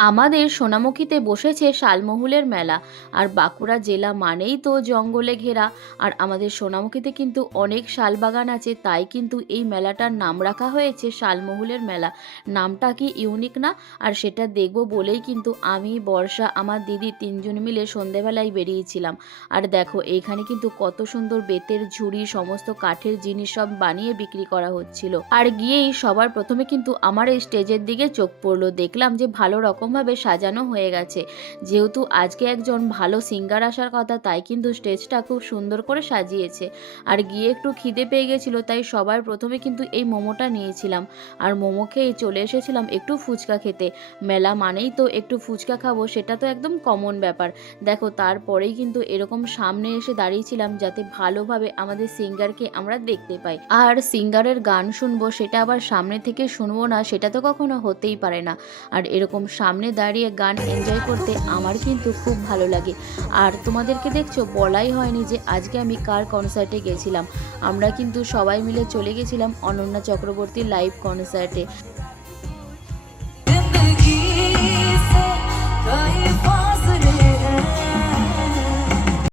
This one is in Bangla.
আমাদের সোনামুখীতে বসেছে শালমহুলের মেলা। আর বাঁকুড়া জেলা মানেই তো জঙ্গলে ঘেরা। আর আমাদের সোনামুখীতে কিন্তু অনেক শালবাগান আছে, তাই কিন্তু এই মেলাটার নাম রাখা হয়েছে শালমহুলের মেলা। নামটা কি ইউনিক না? আর সেটা দেখব বলেই কিন্তু আমি, বর্ষা, আমার দিদি তিনজন মিলে সন্ধেবেলায় বেরিয়েছিলাম। আর দেখো এইখানে কিন্তু কত সুন্দর বেতের ঝুড়ি, সমস্ত কাঠের জিনিস সব বানিয়ে বিক্রি করা হচ্ছিল। আর গিয়েই সবার প্রথমে কিন্তু আমার এই স্টেজের দিকে চোখ পড়লো। দেখলাম যে ভালো রকমভাবে সাজানো হয়ে গেছে। যেহেতু আজকে একজন ভালো সিঙ্গার আসার কথা, তাই কিন্তু স্টেজটা খুব সুন্দর করে সাজিয়েছে। আর গিয়ে একটু খিদে পেয়ে গেছিলো, তাই সবার প্রথমে কিন্তু এই মোমোটা নিয়েছিলাম। আর মোমো খেয়ে চলে এসেছিলাম একটু ফুচকা খেতে। মেলা মানেই তো একটু ফুচকা খাবো, সেটা তো একদম কমন ব্যাপার। দেখো তারপরেই কিন্তু এরকম সামনে এসে দাঁড়িয়েছিলাম, যাতে ভালোভাবে আমাদের সিঙ্গারকে আমরা দেখতে পাই। আর সিঙ্গারের গান শুনবো, সেটা আবার সামনে থেকে শুনবো না, সেটা তো কখনো হতেই পারে না। আর এরকম সামনে দাঁড়িয়ে গান এনজয় করতে আমার কিন্তু খুব ভালো লাগে। আর তোমাদেরকে দেখছো, বলাই হয়নি যে আজকে আমি কার কনসার্টে গেছিলাম। আমরা কিন্তু সবাই মিলে চলে গেছিলাম অনন্যা চক্রবর্তীর লাইভ কনসার্টে।